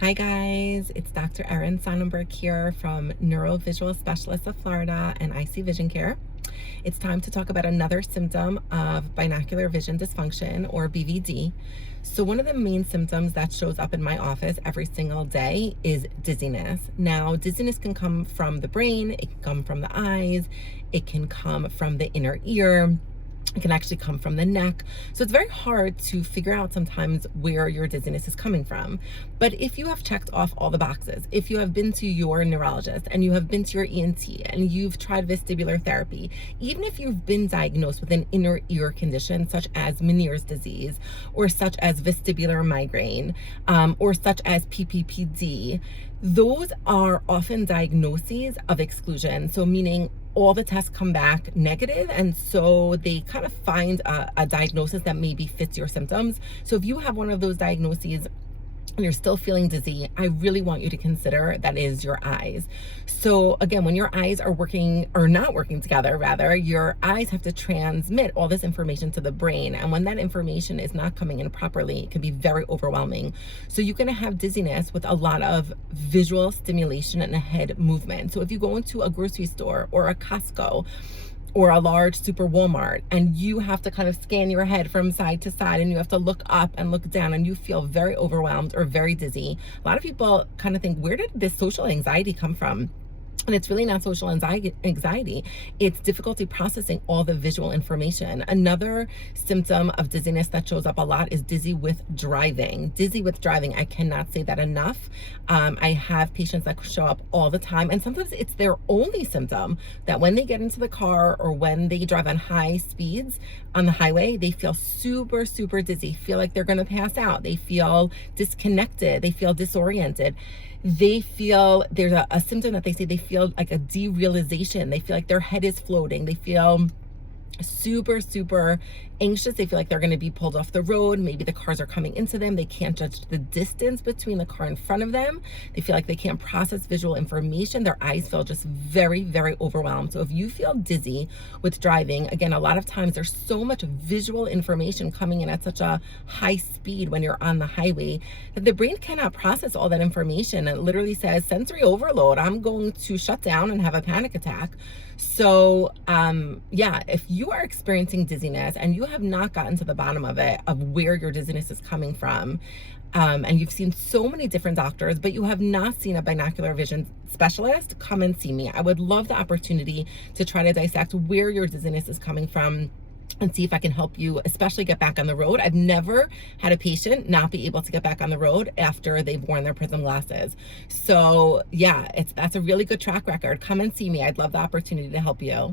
Hi guys, it's Dr. Erin Sonnenberg here from Neurovisual Specialists of Florida and IC Vision Care. It's time to talk about another symptom of binocular vision dysfunction, or BVD. So one of the main symptoms that shows up in my office every single day is dizziness. Now, dizziness can come from the brain, it can come from the eyes, it can come from the inner ear. It can actually come from the neck. So it's very hard to figure out sometimes where your dizziness is coming from. But if you have checked off all the boxes, if you have been to your neurologist and you have been to your ENT and you've tried vestibular therapy, even if you've been diagnosed with an inner ear condition such as Ménière's disease, or such as vestibular migraine, or such as PPPD, those are often diagnoses of exclusion. So meaning all the tests come back negative, and so they kind of find a diagnosis that maybe fits your symptoms. So if you have one of those diagnoses and you're still feeling dizzy, I really want you to consider that is your eyes. So again, when your eyes are working or not working together, rather, your eyes have to transmit all this information to the brain. And when that information is not coming in properly, it can be very overwhelming. So you're gonna have dizziness with a lot of visual stimulation and a head movement. So if you go into a grocery store or a Costco, or a large super Walmart, and you have to kind of scan your head from side to side, and you have to look up and look down, and you feel very overwhelmed or very dizzy, a lot of people kind of think, where did this social anxiety come from? And it's really not social anxiety. It's difficulty processing all the visual information. Another symptom of dizziness that shows up a lot is dizzy with driving. Dizzy with driving, I cannot say that enough. I have patients that show up all the time, and sometimes it's their only symptom, that when they get into the car or when they drive on high speeds on the highway, they feel super, super dizzy, feel like they're gonna pass out. They feel disconnected, they feel disoriented. They feel, there's a symptom that they say, they feel like a derealization. They feel like their head is floating. They feel super, super anxious. They feel like they're going to be pulled off the road. Maybe the cars are coming into them. They can't judge the distance between the car in front of them. They feel like they can't process visual information. Their eyes feel just very, very overwhelmed. So if you feel dizzy with driving, again, a lot of times there's so much visual information coming in at such a high speed when you're on the highway that the brain cannot process all that information. It literally says sensory overload. I'm going to shut down and have a panic attack. So yeah, if you are experiencing dizziness and you have not gotten to the bottom of it, of where your dizziness is coming from, and you've seen so many different doctors, but you have not seen a binocular vision specialist, come and see me. I would love the opportunity to try to dissect where your dizziness is coming from and see if I can help you, especially get back on the road. I've never had a patient not be able to get back on the road after they've worn their prism glasses. So yeah, that's a really good track record. Come and see me. I'd love the opportunity to help you.